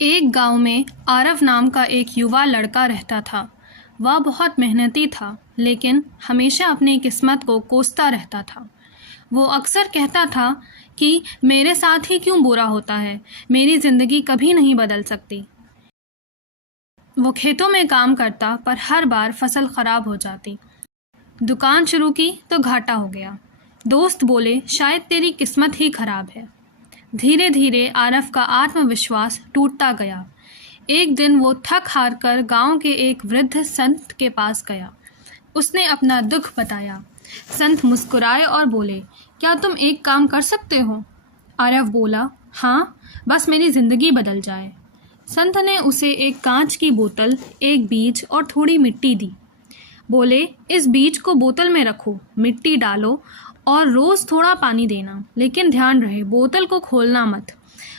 एक गांव में आरव नाम का एक युवा लड़का रहता था। वह बहुत मेहनती था, लेकिन हमेशा अपनी किस्मत को कोसता रहता था। वो अक्सर कहता था कि मेरे साथ ही क्यों बुरा होता है, मेरी ज़िंदगी कभी नहीं बदल सकती। वो खेतों में काम करता, पर हर बार फसल खराब हो जाती। दुकान शुरू की तो घाटा हो गया। दोस्त बोले, शायद तेरी किस्मत ही खराब है। धीरे धीरे आरव का आत्मविश्वास टूटता गया। एक दिन वो थक हार कर गाँव के एक वृद्ध संत के पास गया। उसने अपना दुख बताया। संत मुस्कुराए और बोले, क्या तुम एक काम कर सकते हो? आरव बोला, हाँ, बस मेरी ज़िंदगी बदल जाए। संत ने उसे एक कांच की बोतल, एक बीज और थोड़ी मिट्टी दी। बोले, इस बीज को बोतल में रखो, मिट्टी डालो और रोज़ थोड़ा पानी देना, लेकिन ध्यान रहे बोतल को खोलना मत।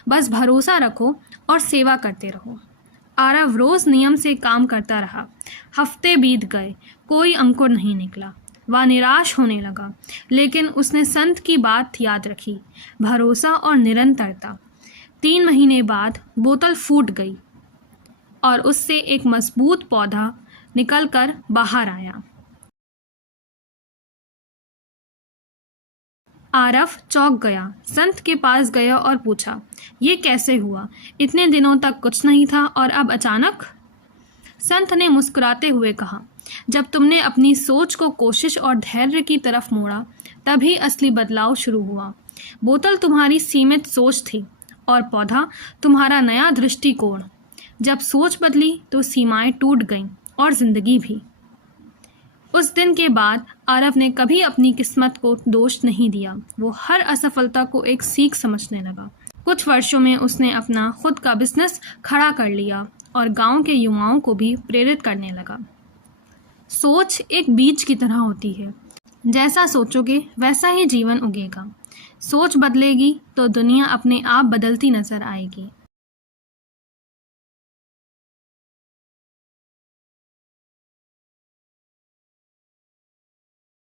बस भरोसा रखो और सेवा करते रहो। आरव रोज़ नियम से काम करता रहा। हफ्ते बीत गए, कोई अंकुर नहीं निकला। वह निराश होने लगा, लेकिन उसने संत की बात याद रखी, भरोसा और निरंतरता। 3 महीने बाद बोतल फूट गई और उससे एक मजबूत पौधा निकलकर बाहर आया। आरव चौंक गया, संत के पास गया और पूछा, ये कैसे हुआ? इतने दिनों तक कुछ नहीं था और अब अचानक? संत ने मुस्कुराते हुए कहा, जब तुमने अपनी सोच को कोशिश और धैर्य की तरफ मोड़ा, तभी असली बदलाव शुरू हुआ। बोतल तुम्हारी सीमित सोच थी और पौधा तुम्हारा नया दृष्टिकोण। जब सोच बदली तो सीमाएं टूट गईं और जिंदगी भी। उस दिन के बाद आरव ने कभी अपनी किस्मत को दोष नहीं दिया। वो हर असफलता को एक सीख समझने लगा। कुछ वर्षों में उसने अपना खुद का बिजनेस खड़ा कर लिया और गांव के युवाओं को भी प्रेरित करने लगा। सोच एक बीज की तरह होती है, जैसा सोचोगे वैसा ही जीवन उगेगा। सोच बदलेगी तो दुनिया अपने आप बदलती नजर आएगी।